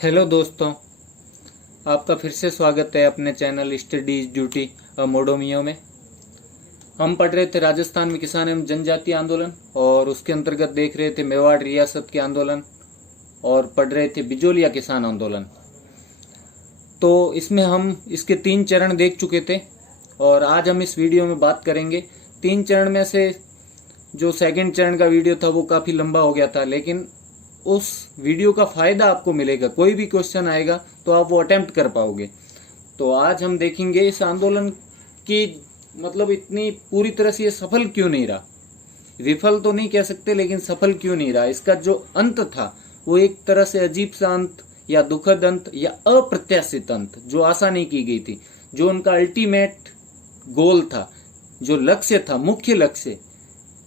Hello दोस्तों, आपका फिर से स्वागत है अपने चैनल स्टडीज ड्यूटी मोडोमियो में। हम पढ़ रहे थे राजस्थान में किसान एवं जनजातीय आंदोलन और उसके अंतर्गत देख रहे थे मेवाड़ रियासत के आंदोलन और पढ़ रहे थे बिजोलिया किसान आंदोलन। तो इसमें हम इसके 3 चरण देख चुके थे और आज हम इस वीडियो में बात करेंगे 3 चरण में से जो सेकंड चरण का वीडियो था वो काफ़ी लंबा हो गया था, लेकिन उस वीडियो का फायदा आपको मिलेगा। कोई भी क्वेश्चन आएगा तो आप वो अटेम्प्ट कर पाओगे। तो आज हम देखेंगे इस आंदोलन की मतलब इतनी पूरी तरह से ये सफल क्यों नहीं रहा। विफल तो नहीं कह सकते, लेकिन सफल क्यों नहीं रहा। इसका जो अंत था वो एक तरह से अजीब सा अंत या दुखद अंत या अप्रत्याशित अंत, जो आशा नहीं की गई थी। जो उनका अल्टीमेट गोल था, जो लक्ष्य था, मुख्य लक्ष्य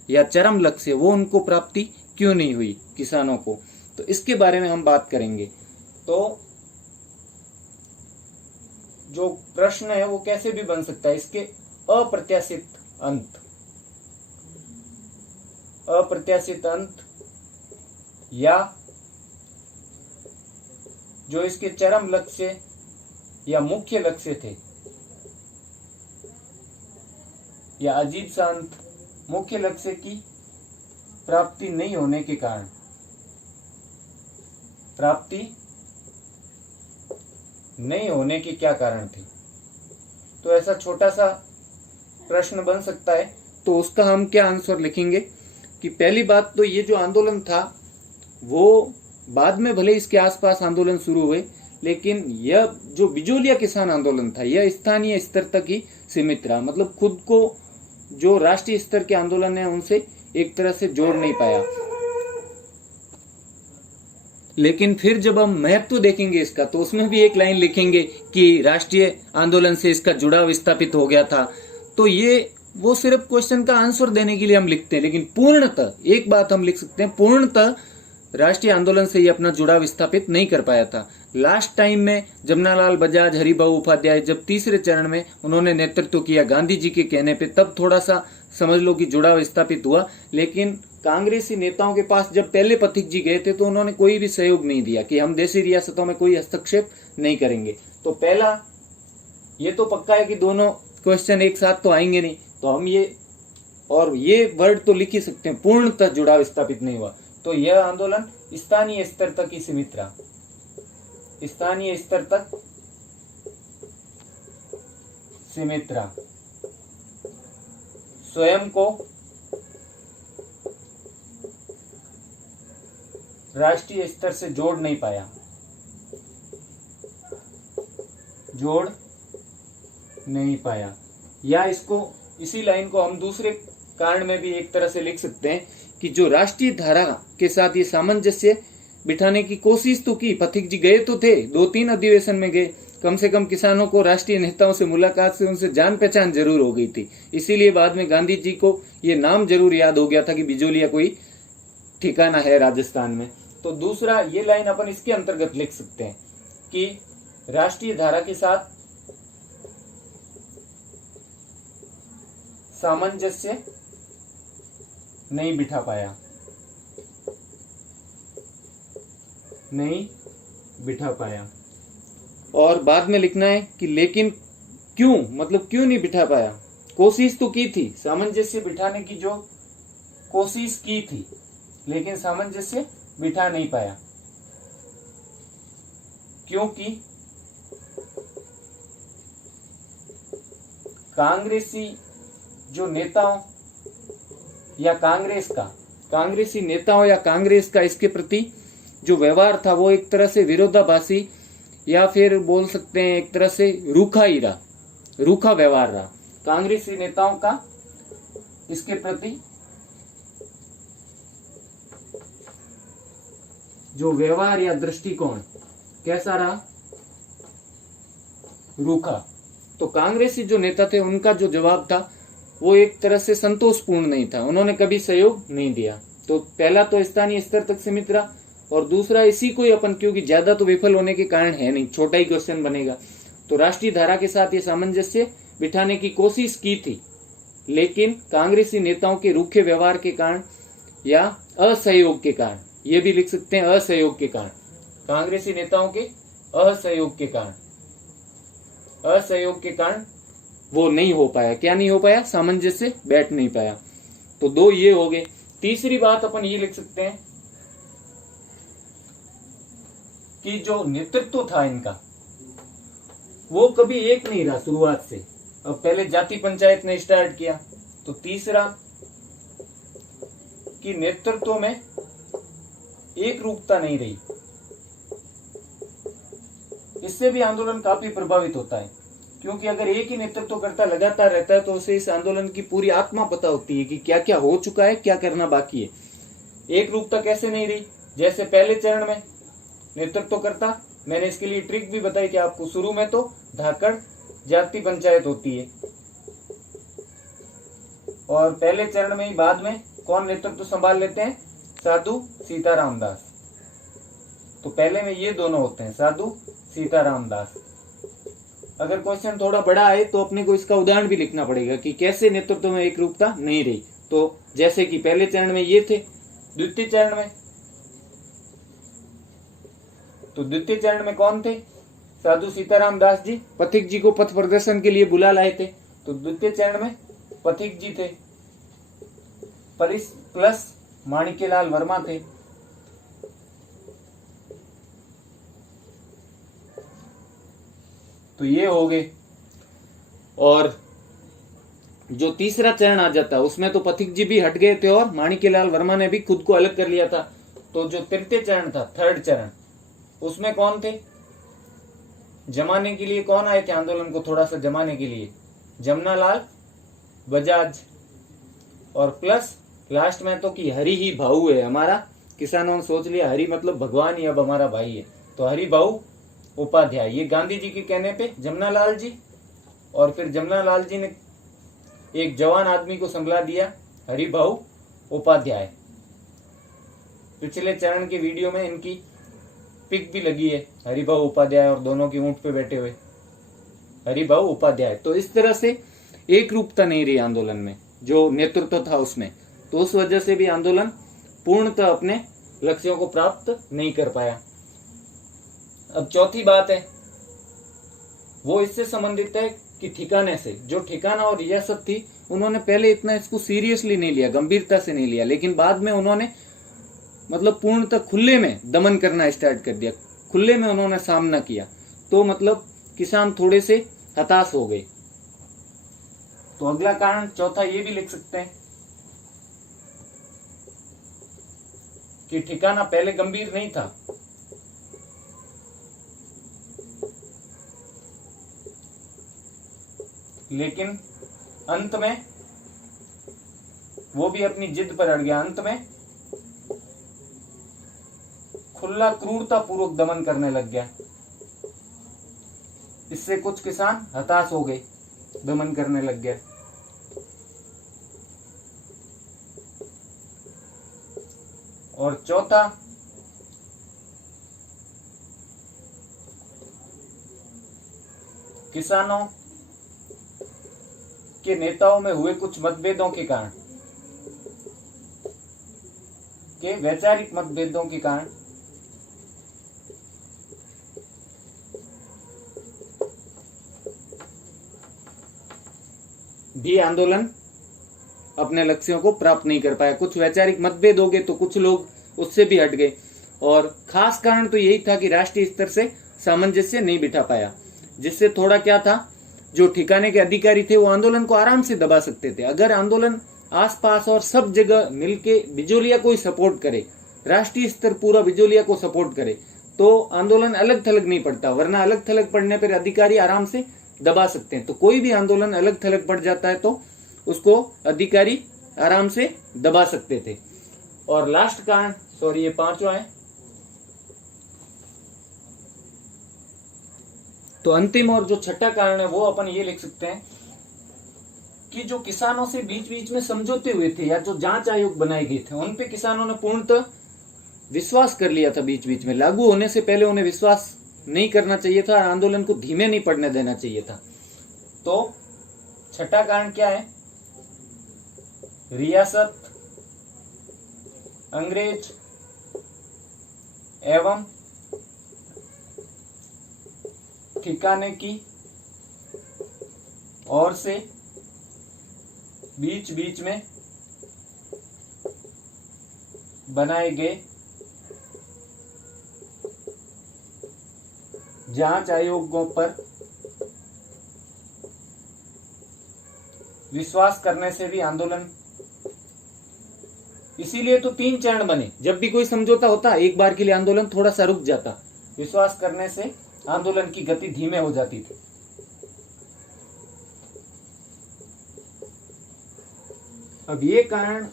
या चरम लक्ष्य, वो उनको प्राप्ति क्यों नहीं हुई किसानों को। तो इसके बारे में हम बात करेंगे। तो जो प्रश्न है वो कैसे भी बन सकता है, इसके अप्रत्याशित अंत, अप्रत्याशित अंत या जो इसके चरम लक्ष्य या मुख्य लक्ष्य थे, या अजीब सा अंत, मुख्य लक्ष्य की प्राप्ति नहीं होने के कारण, प्राप्ति नहीं होने के क्या कारण थे। तो ऐसा छोटा सा प्रश्न बन सकता है। तो उसका हम क्या आंसर लिखेंगे कि पहली बात तो ये जो आंदोलन था वो बाद में भले इसके आसपास आंदोलन शुरू हुए, लेकिन यह जो बिजोलिया किसान आंदोलन था यह स्थानीय स्तर तक ही सीमित रहा। मतलब खुद को जो राष्ट्रीय स्तर के आंदोलन है उनसे एक तरह से जोड़ नहीं पाया। लेकिन फिर जब हम महत्व देखेंगे इसका, तो उसमें भी एक लाइन लिखेंगे कि राष्ट्रीय आंदोलन से इसका जुड़ाव स्थापित हो गया था। तो ये वो सिर्फ क्वेश्चन का आंसर देने के लिए हम लिखते हैं, लेकिन पूर्णतः एक बात हम लिख सकते हैं, पूर्णतः राष्ट्रीय आंदोलन से ये अपना जुड़ाव स्थापित नहीं कर पाया था। लास्ट टाइम में जमनालाल बजाज, हरिभाऊ उपाध्याय जब तीसरे चरण में उन्होंने नेतृत्व किया गांधी जी के कहने पे, तब थोड़ा सा समझ लो कि जुड़ाव स्थापित हुआ। लेकिन कांग्रेसी नेताओं के पास जब पहले पथिक जी गए थे तो उन्होंने कोई भी सहयोग नहीं दिया कि हम देशी रियासतों में कोई हस्तक्षेप नहीं करेंगे। तो पहला ये तो पक्का है कि दोनों क्वेश्चन एक साथ तो आएंगे नहीं, तो हम ये वर्ड तो लिख ही सकते हैं, पूर्णतः जुड़ाव स्थापित नहीं हुआ। तो यह आंदोलन स्थानीय स्तर तक ही सीमित रहा, स्थानीय स्तर तक सीमित रहा, स्वयं को राष्ट्रीय स्तर से जोड़ नहीं पाया, जोड़ नहीं पाया। या इसको, इसी लाइन को हम दूसरे कारण में भी एक तरह से लिख सकते हैं कि जो राष्ट्रीय धारा के साथ ये सामंजस्य बिठाने की कोशिश तो की, पथिक जी गए तो थे, 2-3 अधिवेशन में गए, कम से कम किसानों को राष्ट्रीय नेताओं से मुलाकात से उनसे जान पहचान जरूर हो गई थी। इसीलिए बाद में गांधी जी को ये नाम जरूर याद हो गया था कि बिजोलिया कोई ठिकाना है राजस्थान में। तो दूसरा ये लाइन अपन इसके अंतर्गत लिख सकते हैं कि राष्ट्रीय धारा के साथ सामंजस्य नहीं बिठा पाया, नहीं बिठा पाया। और बाद में लिखना है कि लेकिन क्यों, मतलब क्यों नहीं बिठा पाया। कोशिश तो की थी, सामंजस्य बिठाने की जो कोशिश की थी, लेकिन सामंजस्य बिठा नहीं पाया, क्योंकि कांग्रेसी जो नेताओं या कांग्रेसी नेताओं या कांग्रेस का इसके प्रति जो व्यवहार था वो एक तरह से विरोधाभासी, या फिर बोल सकते हैं एक तरह से रूखा ही रहा, रूखा व्यवहार रहा। कांग्रेसी नेताओं का इसके प्रति जो व्यवहार या दृष्टिकोण कैसा रहा, रूखा। तो कांग्रेसी जो नेता थे उनका जो जवाब था वो एक तरह से संतोषपूर्ण नहीं था, उन्होंने कभी सहयोग नहीं दिया। तो पहला तो स्थानीय स्तर तक सीमित रहा, और दूसरा इसी को ही अपन, क्योंकि ज्यादा तो विफल होने के कारण है नहीं, छोटा ही क्वेश्चन बनेगा, तो राष्ट्रीय धारा के साथ ये सामंजस्य बिठाने की कोशिश की थी, लेकिन कांग्रेसी नेताओं के रूखे व्यवहार के कारण या असहयोग के कारण, ये भी लिख सकते हैं असहयोग के कारण, कांग्रेसी नेताओं के असहयोग के कारण वो नहीं हो पाया। क्या नहीं हो पाया? सामंजस्य बैठ नहीं पाया। तो दो ये हो गए। तीसरी बात अपन ये लिख सकते हैं कि जो नेतृत्व था इनका वो कभी एक नहीं रहा शुरुआत से। अब पहले जाति पंचायत ने स्टार्ट किया, तो तीसरा कि नेतृत्व में एक रूपता नहीं रही। इससे भी आंदोलन काफी प्रभावित होता है, क्योंकि अगर एक ही नेतृत्व करता लगातार रहता है तो उसे इस आंदोलन की पूरी आत्मा पता होती है कि क्या क्या हो चुका है, क्या करना बाकी है। एक रूपता कैसे नहीं रही? जैसे पहले चरण में नेतृत्व करता, मैंने इसके लिए ट्रिक भी बताई कि आपको शुरू में तो धाकड़ जाति पंचायत होती है, और पहले चरण में ही बाद में कौन नेतृत्व संभाल लेते हैं? साधु सीताराम दास। तो पहले में ये दोनों होते हैं, साधु सीताराम दास। अगर क्वेश्चन थोड़ा बड़ा है तो अपने को इसका उदाहरण भी लिखना पड़ेगा कि कैसे नेतृत्व में एक रूपता नहीं रही। तो जैसे कि पहले चरण में ये थे, द्वितीय चरण में कौन थे? साधु सीताराम दास जी पथिक जी को पथ प्रदर्शन के लिए बुला लाए थे, तो द्वितीय चरण में पथिक जी थे, प्लस माणिक्यलाल वर्मा थे। तो ये हो गए। और जो तीसरा चरण आ जाता उसमें तो पथिक जी भी हट गए थे और माणिक्यलाल वर्मा ने भी खुद को अलग कर लिया था। तो जो तृतीय चरण था, थर्ड चरण, उसमें कौन थे? जमाने के लिए कौन आए थे आंदोलन को थोड़ा सा जमाने के लिए? जमनालाल बजाज। और प्लस लास्ट में तो कि हरि ही भाऊ है हमारा। किसानों ने सोच लिया हरि मतलब भगवान ही अब हमारा भाई है, तो हरि भाऊ उपाध्याय। ये गांधी जी के कहने पे जमनालाल जी, और फिर जमनालाल जी ने एक जवान आदमी को संभला दिया, हरि भाऊ उपाध्याय। पिछले चरण के वीडियो में इनकी पिक भी लगी है, हरि भाऊ उपाध्याय और दोनों की ऊंट पे बैठे हुए हरि भाऊ उपाध्याय। तो इस तरह से एक रूपता नहीं रही आंदोलन में, जो नेतृत्व था उसमें। तो उस वजह से भी आंदोलन पूर्णतः अपने लक्ष्यों को प्राप्त नहीं कर पाया। अब चौथी बात है वो इससे संबंधित है कि ठिकाने से, जो ठिकाना और रियासत थी, उन्होंने पहले इतना इसको सीरियसली नहीं लिया, गंभीरता से नहीं लिया, लेकिन बाद में उन्होंने मतलब पूर्णतः खुले में दमन करना स्टार्ट कर दिया, खुले में उन्होंने सामना किया। तो मतलब किसान थोड़े से हताश हो गए। तो अगला कारण चौथा ये भी लिख सकते हैं कि ठिकाना पहले गंभीर नहीं था, लेकिन अंत में वो भी अपनी जिद पर अड़ गया। अंत में खुला क्रूरता पूर्वक दमन करने लग गया। इससे कुछ किसान हताश हो गए, दमन करने लग गया। और चौथा, किसानों के नेताओं में हुए कुछ मतभेदों के कारण, वैचारिक मतभेदों के कारण भी आंदोलन अपने लक्ष्यों को प्राप्त नहीं कर पाया। कुछ वैचारिक मतभेद हो गए तो कुछ लोग उससे भी हट गए, और खास कारण तो यही था कि राष्ट्रीय स्तर से सामंजस्य नहीं बिठा पाया, जिससे थोड़ा क्या था, जो ठिकाने के अधिकारी थे वो आंदोलन को आराम से दबा सकते थे। अगर आंदोलन आसपास और सब जगह मिलके बिजोलिया को ही सपोर्ट करे, राष्ट्रीय स्तर पूरा बिजोलिया को सपोर्ट करे, तो आंदोलन अलग थलग नहीं पड़ता, वरना अलग थलग पड़ने पर अधिकारी आराम से दबा सकते हैं। तो कोई भी आंदोलन अलग थलग पड़ जाता है तो उसको अधिकारी आराम से दबा सकते थे। और लास्ट कारण, सॉरी ये पांचवा है, तो अंतिम और जो छठा कारण है वो अपन ये लिख सकते हैं कि जो किसानों से बीच बीच में समझौते हुए थे या जो जांच आयोग बनाए गए थे, उन पे किसानों ने पूर्णतः विश्वास कर लिया था। बीच बीच में लागू होने से पहले उन्हें विश्वास नहीं करना चाहिए था, आंदोलन को धीमे नहीं पड़ने देना चाहिए था। तो छठा कारण क्या है? रियासत, अंग्रेज एवं ठिकाने की ओर से बीच बीच में बनाए गए जांच आयोगों पर विश्वास करने से भी आंदोलन, इसीलिए तो 3 चरण बने। जब भी कोई समझौता होता एक बार के लिए आंदोलन थोड़ा सा रुक जाता, विश्वास करने से आंदोलन की गति धीमे हो जाती थी। अब ये कारण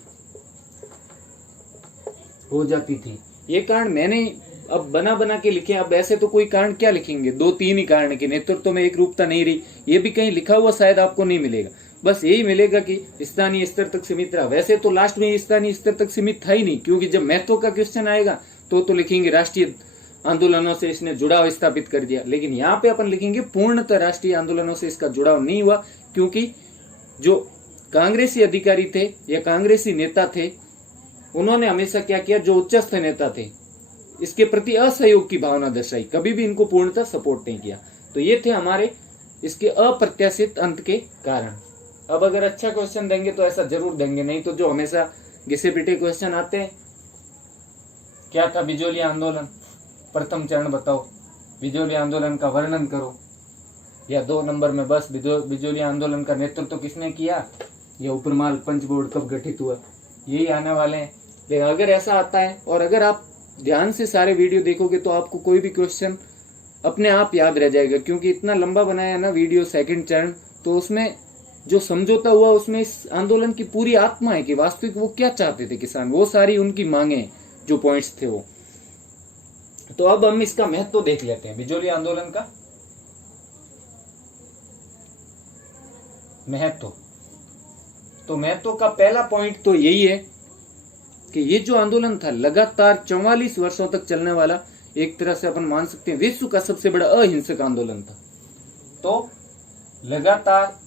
हो जाती थी, ये कारण मैंने अब बना बना के लिखे। अब ऐसे तो कोई कारण क्या लिखेंगे, 2-3 ही कारण के नेतृत्व में एक रूपता नहीं रही, ये भी कहीं लिखा हुआ शायद आपको नहीं मिलेगा। बस यही मिलेगा कि स्थानीय स्तर तक सीमित रहा। वैसे तो लास्ट में स्थानीय स्तर तक सीमित था ही नहीं, क्योंकि जब महत्व का क्वेश्चन आएगा तो लिखेंगे राष्ट्रीय आंदोलनों से इसने जुड़ाव स्थापित कर दिया। लेकिन यहाँ पे अपन लिखेंगे पूर्णतः राष्ट्रीय आंदोलनों से इसका जुड़ाव नहीं हुआ, क्योंकि जो कांग्रेसी अधिकारी थे या कांग्रेसी नेता थे, उन्होंने हमेशा क्या किया, जो उच्चस्थ नेता थे इसके प्रति असहयोग की भावना दर्शाई, कभी भी इनको पूर्णतः सपोर्ट नहीं किया। तो ये थे हमारे इसके अप्रत्याशित अंत के कारण। अब अगर अच्छा क्वेश्चन देंगे तो ऐसा जरूर देंगे, नहीं तो जो हमेशा घिसे पिटे क्वेश्चन आते हैं, क्या था बिजोली आंदोलन, प्रथम चरण बताओ, बिजोली आंदोलन का वर्णन करो, या 2 नंबर में बस बिजोली आंदोलन का नेतृत्व किसने किया, या उपरमाल पंच बोर्ड कब गठित हुआ, यही आने वाले हैं। लेकिन अगर ऐसा आता है और अगर आप ध्यान से सारे वीडियो देखोगे तो आपको कोई भी क्वेश्चन अपने आप याद रह जाएगा, क्योंकि इतना लंबा बनाया ना वीडियो सेकंड चरण, तो उसमें जो समझौता हुआ उसमें इस आंदोलन की पूरी आत्मा है कि वास्तविक वो क्या चाहते थे किसान, वो सारी उनकी मांगे जो पॉइंट्स थे वो। तो अब हम इसका महत्व देख लेते हैं, बिजोली आंदोलन का महत्व। तो महत्व का पहला पॉइंट तो यही है कि ये जो आंदोलन था लगातार 44 वर्षों तक चलने वाला, एक तरह से अपन मान सकते हैं विश्व का सबसे बड़ा अहिंसक आंदोलन था। तो लगातार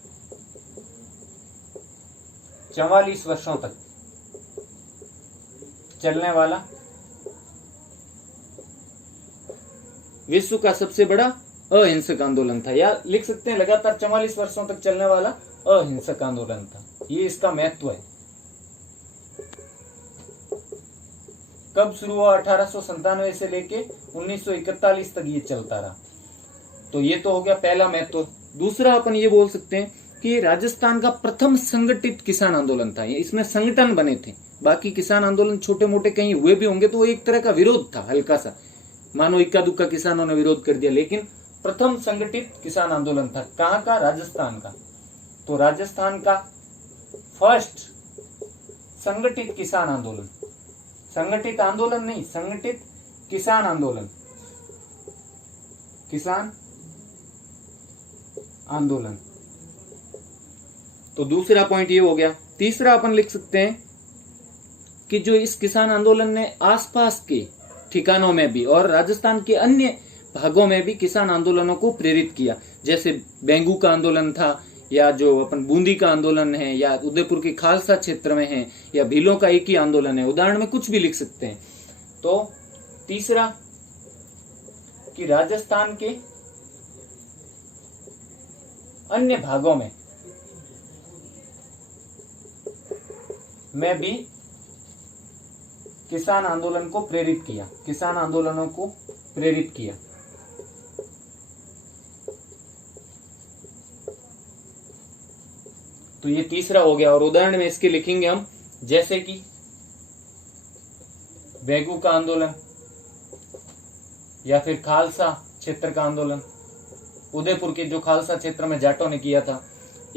44 वर्षों तक चलने वाला विश्व का सबसे बड़ा अहिंसक आंदोलन था, या लिख सकते हैं लगातार 44 वर्षों तक चलने वाला अहिंसक आंदोलन था। ये इसका महत्व है। कब शुरू हुआ, 1897 से लेके 1941 तक ये चलता रहा। तो ये तो हो गया पहला महत्व। दूसरा अपन ये बोल सकते हैं कि राजस्थान का प्रथम संगठित किसान आंदोलन था। इसमें संगठन बने थे, बाकी किसान आंदोलन छोटे मोटे कहीं हुए भी होंगे तो वो एक तरह का विरोध था, हल्का सा, मानो इक्का दुक्का किसानों ने विरोध कर दिया, लेकिन प्रथम संगठित किसान आंदोलन था। कहाँ का, राजस्थान का। तो राजस्थान का फर्स्ट संगठित किसान आंदोलन, संगठित आंदोलन नहीं, संगठित किसान आंदोलन, किसान आंदोलन। तो दूसरा पॉइंट ये हो गया। तीसरा अपन लिख सकते हैं कि जो इस किसान आंदोलन ने आसपास के ठिकानों में भी और राजस्थान के अन्य भागों में भी किसान आंदोलनों को प्रेरित किया। जैसे बेंगू का आंदोलन था, या जो अपन बूंदी का आंदोलन है, या उदयपुर के खालसा क्षेत्र में है, या भीलों का एक ही आंदोलन है, उदाहरण में कुछ भी लिख सकते हैं। तो तीसरा कि राजस्थान के अन्य भागों में भी किसान आंदोलन को प्रेरित किया, किसान आंदोलनों को प्रेरित किया। तो ये तीसरा हो गया। और उदाहरण में इसके लिखेंगे हम, जैसे कि बेगू का आंदोलन, या फिर खालसा क्षेत्र का आंदोलन, उदयपुर के जो खालसा क्षेत्र में जाटों ने किया था,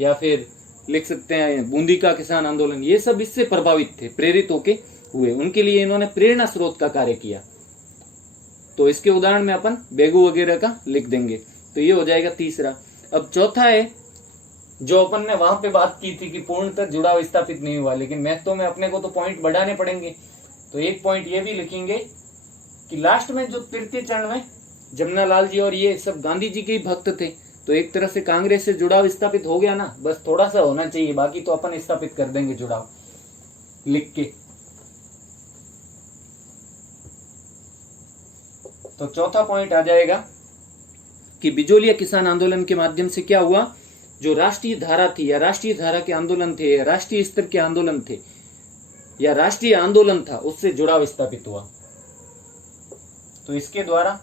या फिर लिख सकते हैं बूंदी का किसान आंदोलन। ये सब इससे प्रभावित थे, प्रेरित होके हुए, उनके लिए इन्होंने प्रेरणा स्रोत का कार्य किया। तो इसके उदाहरण में अपन बेगू वगैरह का लिख देंगे। तो ये हो जाएगा तीसरा। अब चौथा है, जो अपन ने वहां पे बात की थी कि पूर्णतः जुड़ाव स्थापित नहीं हुआ, लेकिन महत्व में अपने को तो पॉइंट बढ़ाने पड़ेंगे। तो एक पॉइंट ये भी लिखेंगे कि लास्ट में जो तृतीय चरण में जमनालाल जी और ये सब गांधी जी के ही भक्त थे, तो एक तरह से कांग्रेस से जुड़ाव स्थापित हो गया ना, बस थोड़ा सा होना चाहिए, बाकी तो अपन स्थापित कर देंगे जुड़ाव लिख के। तो चौथा पॉइंट आ जाएगा कि बिजोलिया किसान आंदोलन के माध्यम से क्या हुआ, जो राष्ट्रीय धारा थी या राष्ट्रीय धारा के आंदोलन थे या राष्ट्रीय स्तर के आंदोलन थे या राष्ट्रीय आंदोलन था, उससे जुड़ाव स्थापित हुआ। तो इसके द्वारा,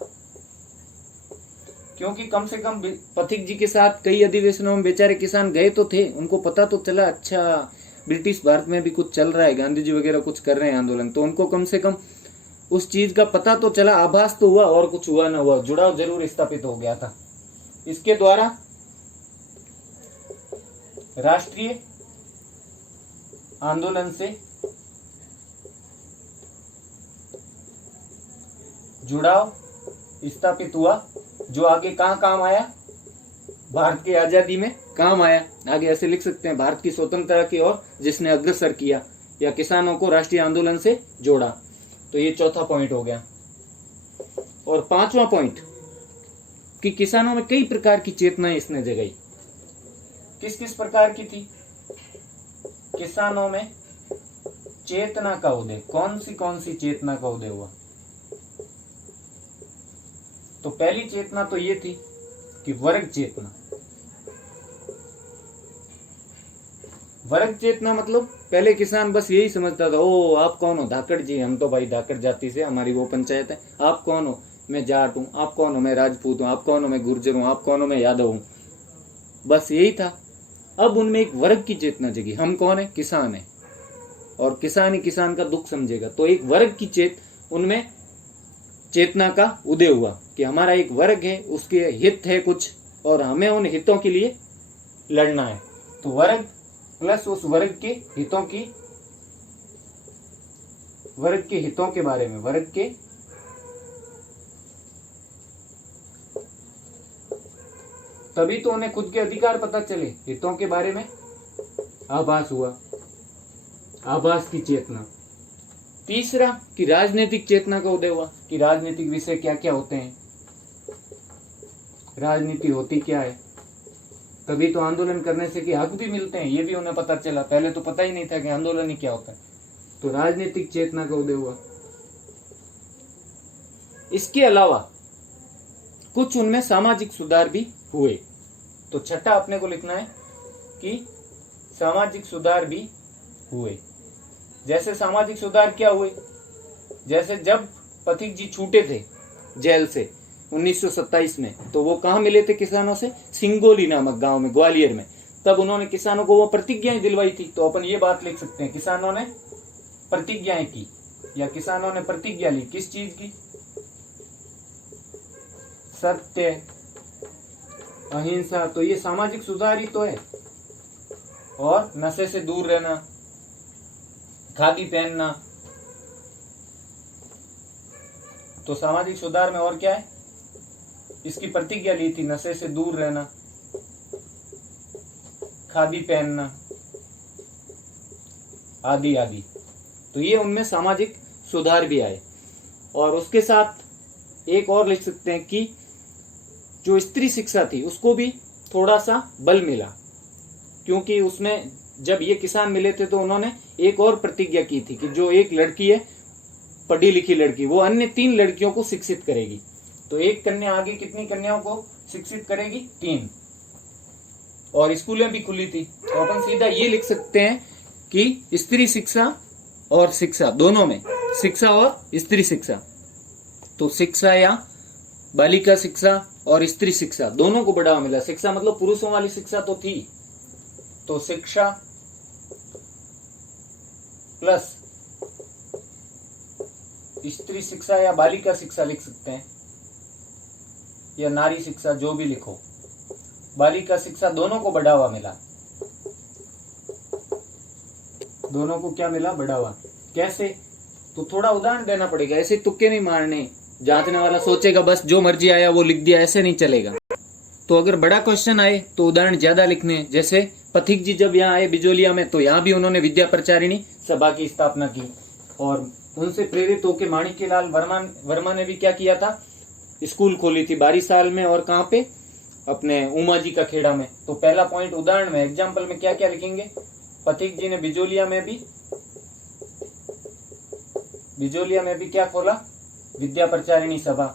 क्योंकि कम से कम पथिक जी के साथ कई अधिवेशनों में बेचारे किसान गए तो थे, उनको पता तो चला अच्छा ब्रिटिश भारत में भी कुछ चल रहा है, गांधी जी वगैरह कुछ कर रहे हैं आंदोलन, तो उनको कम से कम उस चीज का पता तो चला, आभास तो हुआ, और कुछ हुआ ना हुआ, जुड़ाव जरूर स्थापित हो गया था। इसके द्वारा राष्ट्रीय आंदोलन से जुड़ाव स्थापित हुआ, जो आगे कहां काम आया, भारत की आजादी में काम आया। आगे ऐसे लिख सकते हैं, भारत की स्वतंत्रता की ओर जिसने अग्रसर किया या किसानों को राष्ट्रीय आंदोलन से जोड़ा। तो ये चौथा पॉइंट हो गया। और पांचवा पॉइंट कि किसानों में कई प्रकार की चेतनाएं इसने जगाई। किस किस प्रकार की थी? किसानों में चेतना का उदय, कौन सी चेतना का उदय हुआ? तो पहली चेतना तो ये थी कि वर्ग चेतना। वर्ग चेतना मतलब पहले किसान बस यही समझता था, ओ आप कौन हो? धाकड़ जी, हम तो भाई धाकड़ जाति से, हमारी वो पंचायत है। आप कौन हो? मैं जाट हूँ। आप कौन हो? मैं राजपूत हूँ। आप कौन हो? मैं गुर्जर हूँ। आप कौन हो? मैं यादव हूँ। बस यही था। अब उनमें एक वर्ग की चेतना जगी, हम कौन है? किसान है, और किसान ही किसान का दुख समझेगा। तो एक वर्ग की उनमें चेतना का उदय हुआ कि हमारा एक वर्ग है, उसके हित है कुछ, और हमें उन हितों के लिए लड़ना है। तो वर्ग प्लस उस वर्ग के हितों के बारे में, वर्ग के तभी तो उन्हें खुद के अधिकार पता चले, हितों के बारे में आभास हुआ, आभास की चेतना। तीसरा कि राजनीतिक चेतना का उदय हुआ कि राजनीतिक विषय क्या क्या होते हैं, राजनीति होती क्या है। तभी तो आंदोलन करने से कि हक भी मिलते हैं, ये भी उन्हें पता चला। पहले तो पता ही नहीं था कि आंदोलन ही क्या होता है। तो राजनीतिक चेतना का उदय हुआ। इसके अलावा कुछ उनमें सामाजिक सुधार भी हुए। तो छठा अपने को लिखना है कि सामाजिक सुधार भी हुए। जैसे सामाजिक सुधार क्या हुए? जैसे जब पथिक जी छूटे थे जेल से 1927 में, तो वो कहाँ मिले थे किसानों से? सिंगोली नामक गांव में, ग्वालियर में। तब उन्होंने किसानों को वो प्रतिज्ञाएं दिलवाई थी। तो अपन ये बात लिख सकते हैं, किसानों ने प्रतिज्ञाएं की या किसानों ने प्रतिज्ञा ली। किस चीज की? सत्य, अहिंसा। तो ये सामाजिक सुधार ही तो है। और नशे से दूर रहना, खादी पहनना। तो सामाजिक सुधार में और क्या है? इसकी प्रतिज्ञा ली थी, नशे से दूर रहना, खादी पहनना, आदि आदि। तो ये उनमें सामाजिक सुधार भी आए। और उसके साथ एक और लिख सकते हैं कि जो स्त्री शिक्षा थी उसको भी थोड़ा सा बल मिला, क्योंकि उसमें जब ये किसान मिले थे तो उन्होंने एक और प्रतिज्ञा की थी कि जो एक लड़की है, पढ़ी लिखी लड़की, वो अन्य 3 लड़कियों को शिक्षित करेगी। तो एक कन्या आगे कितनी कन्याओं को शिक्षित करेगी? 3। और स्कूलें भी खुली थी। तो अपन सीधा ये लिख सकते हैं कि स्त्री शिक्षा और शिक्षा दोनों में, शिक्षा और स्त्री शिक्षा, तो शिक्षा या बालिका शिक्षा और स्त्री शिक्षा दोनों को बढ़ावा मिला। शिक्षा मतलब पुरुषों वाली शिक्षा तो थी, तो शिक्षा प्लस स्त्री शिक्षा या बालिका शिक्षा लिख सकते हैं, या नारी शिक्षा, जो भी लिखो। बालिका शिक्षा दोनों को बढ़ावा मिला। दोनों को क्या मिला? बढ़ावा। कैसे? तो थोड़ा उदाहरण देना पड़ेगा, ऐसे तुक्के नहीं मारने। जांचने वाला सोचेगा बस जो मर्जी आया वो लिख दिया, ऐसे नहीं चलेगा। तो अगर बड़ा क्वेश्चन आए तो उदाहरण ज्यादा लिखने। जैसे पथिक जी जब यहाँ आए बिजोलिया में, तो यहाँ भी उन्होंने विद्या प्रचारिणी सभा की स्थापना की, और उनसे प्रेरित होकर माणिक्यलाल वर्मा ने भी क्या किया था? स्कूल खोली थी 22 साल में। और कहाँ पे? अपने उमा जी का खेड़ा में। तो पहला पॉइंट उदाहरण में, एग्जाम्पल में क्या क्या लिखेंगे? पथिक जी ने बिजोलिया में भी क्या खोला? विद्या प्रचारिणी सभा।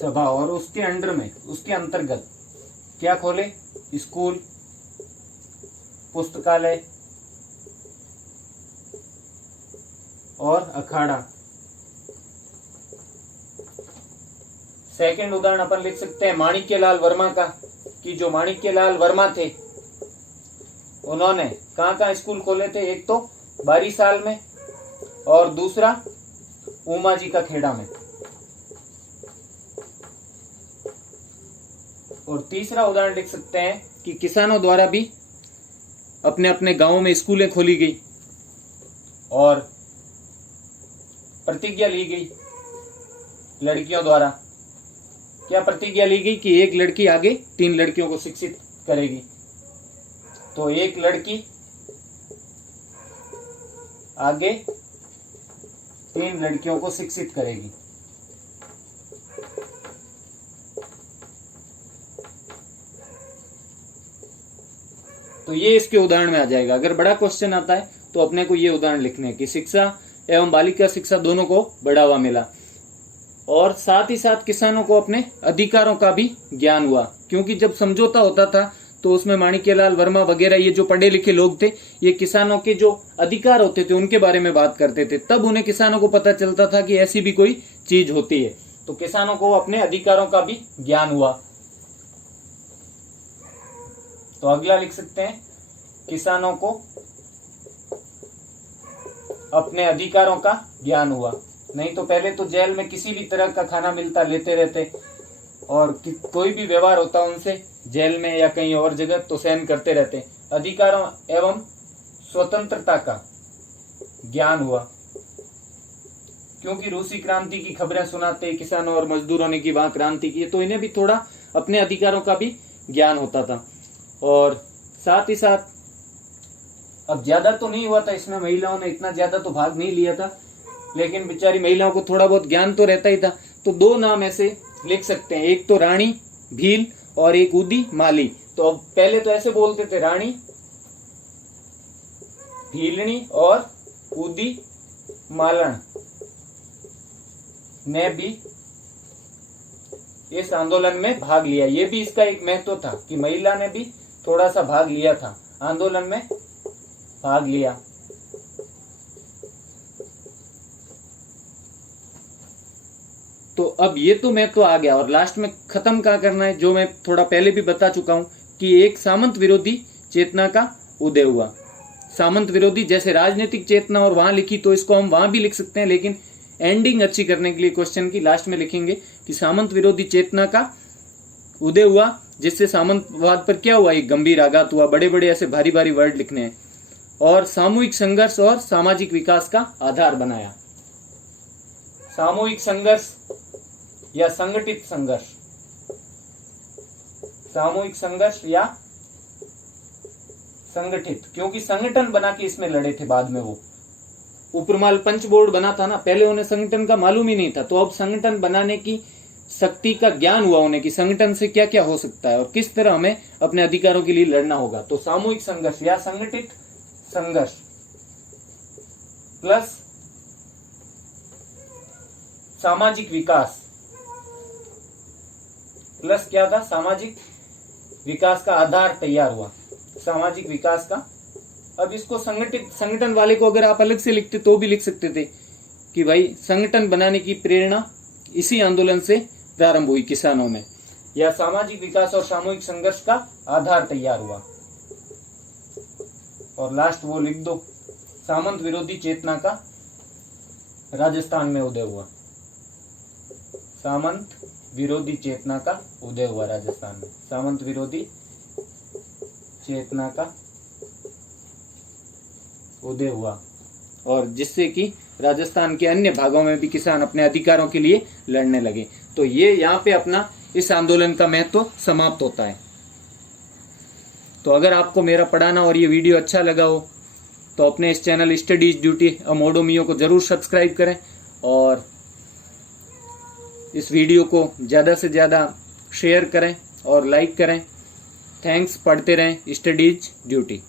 सभा, और उसके अंडर में, उसके अंतर्गत क्या खोले? स्कूल, पुस्तकालय और अखाड़ा। सेकंड उदाहरण अपन लिख सकते हैं माणिक्यलाल वर्मा का, कि जो माणिक्यलाल वर्मा थे उन्होंने कहाँ कहाँ स्कूल खोले थे? एक तो बारीसाल में और दूसरा उमाजी का खेड़ा में, और तीसरा उदाहरण लिख सकते हैं कि किसानों द्वारा भी अपने अपने गांवों में स्कूलें खोली गई और प्रतिज्ञा ली गई लड़कियों द्वारा। क्या प्रतिज्ञा ली गई? कि एक लड़की आगे 3 लड़कियों को शिक्षित करेगी। तो एक लड़की आगे 3 लड़कियों को शिक्षित करेगी। तो ये इसके उदाहरण में आ जाएगा। अगर बड़ा क्वेश्चन आता है तो अपने को ये उदाहरण लिखने हैं कि शिक्षा एवं बालिका शिक्षा दोनों को बढ़ावा मिला, और साथ ही साथ किसानों को अपने अधिकारों का भी ज्ञान हुआ। क्योंकि जब समझौता होता था तो उसमें माणिक्यलाल वर्मा वगैरह ये जो पढ़े लिखे लोग थे, ये किसानों के जो अधिकार होते थे उनके बारे में बात करते थे। तब उन्हें किसानों को पता चलता था कि ऐसी भी कोई चीज होती है। तो किसानों को अपने अधिकारों का भी ज्ञान हुआ। तो अगला लिख सकते हैं किसानों को अपने अधिकारों का ज्ञान हुआ। नहीं तो पहले तो जेल में किसी भी तरह का खाना मिलता लेते रहते, और कोई भी व्यवहार होता उनसे जेल में या कहीं और जगह तो सहन करते रहते। अधिकारों एवं स्वतंत्रता का ज्ञान हुआ, क्योंकि रूसी क्रांति की खबरें सुनाते किसानों और मजदूरों ने कि वहां क्रांति की, तो इन्हें भी थोड़ा अपने अधिकारों का भी ज्ञान होता था। और साथ ही साथ अब ज्यादा तो नहीं हुआ था इसमें, महिलाओं ने इतना ज्यादा तो भाग नहीं लिया था, लेकिन बेचारी महिलाओं को थोड़ा बहुत ज्ञान तो रहता ही था। तो 2 नाम ऐसे लिख सकते हैं, एक तो रानी भील और एक उदी माली। तो अब पहले तो ऐसे बोलते थे रानी भीलनी और उदी मालन ने भी इस आंदोलन में भाग लिया। ये भी इसका एक महत्व था कि महिला ने भी थोड़ा सा भाग लिया था, आंदोलन में भाग लिया। तो अब ये तो महत्व आ गया, और लास्ट में खत्म क्या करना है, जो मैं थोड़ा पहले भी बता चुका हूं कि एक सामंत विरोधी चेतना का उदय हुआ। सामंत विरोधी जैसे राजनीतिक चेतना और वहां लिखी, तो इसको हम वहां भी लिख सकते हैं, लेकिन एंडिंग अच्छी करने के लिए क्वेश्चन की लास्ट में लिखेंगे कि सामंत विरोधी चेतना का उदय हुआ, जिससे सामंतवाद पर क्या हुआ? एक गंभीर आघात हुआ। बड़े बड़े ऐसे भारी भारी वर्ड लिखने हैं। और सामूहिक संघर्ष और सामाजिक विकास का आधार बनाया। सामूहिक संघर्ष या संगठित संघर्ष, सामूहिक संघर्ष या संगठित, क्योंकि संगठन बना के इसमें लड़े थे। बाद में वो उपरमाल पंच बोर्ड बना था ना, पहले उन्हें संगठन का मालूम ही नहीं था। तो अब संगठन बनाने की शक्ति का ज्ञान हुआ उन्हें कि संगठन से क्या क्या हो सकता है और किस तरह हमें अपने अधिकारों के लिए लड़ना होगा। तो सामूहिक संघर्ष या संगठित संघर्ष प्लस सामाजिक विकास प्लस क्या था? सामाजिक विकास का आधार तैयार हुआ। सामाजिक विकास का, अब इसको संगठित संगठन वाले को अगर आप अलग से लिखते तो भी लिख सकते थे कि भाई संगठन बनाने की प्रेरणा इसी आंदोलन से प्रारंभ हुई किसानों में, या सामाजिक विकास और सामूहिक संघर्ष का आधार तैयार हुआ। और लास्ट वो लिख दो, सामंत विरोधी चेतना का राजस्थान में उदय हुआ। सामंत विरोधी चेतना का उदय हुआ राजस्थान में। सामंत विरोधी चेतना का उदय हुआ, और जिससे कि राजस्थान के अन्य भागों में भी किसान अपने अधिकारों के लिए लड़ने लगे। तो ये यहाँ पे अपना इस आंदोलन का महत्व समाप्त होता है। तो अगर आपको मेरा पढ़ाना और ये वीडियो अच्छा लगा हो तो अपने इस चैनल स्टडीज ड्यूटी अ मोडो मियो को जरूर सब्सक्राइब करें, और इस वीडियो को ज़्यादा से ज़्यादा शेयर करें और लाइक करें। थैंक्स। पढ़ते रहें स्टडीज ड्यूटी।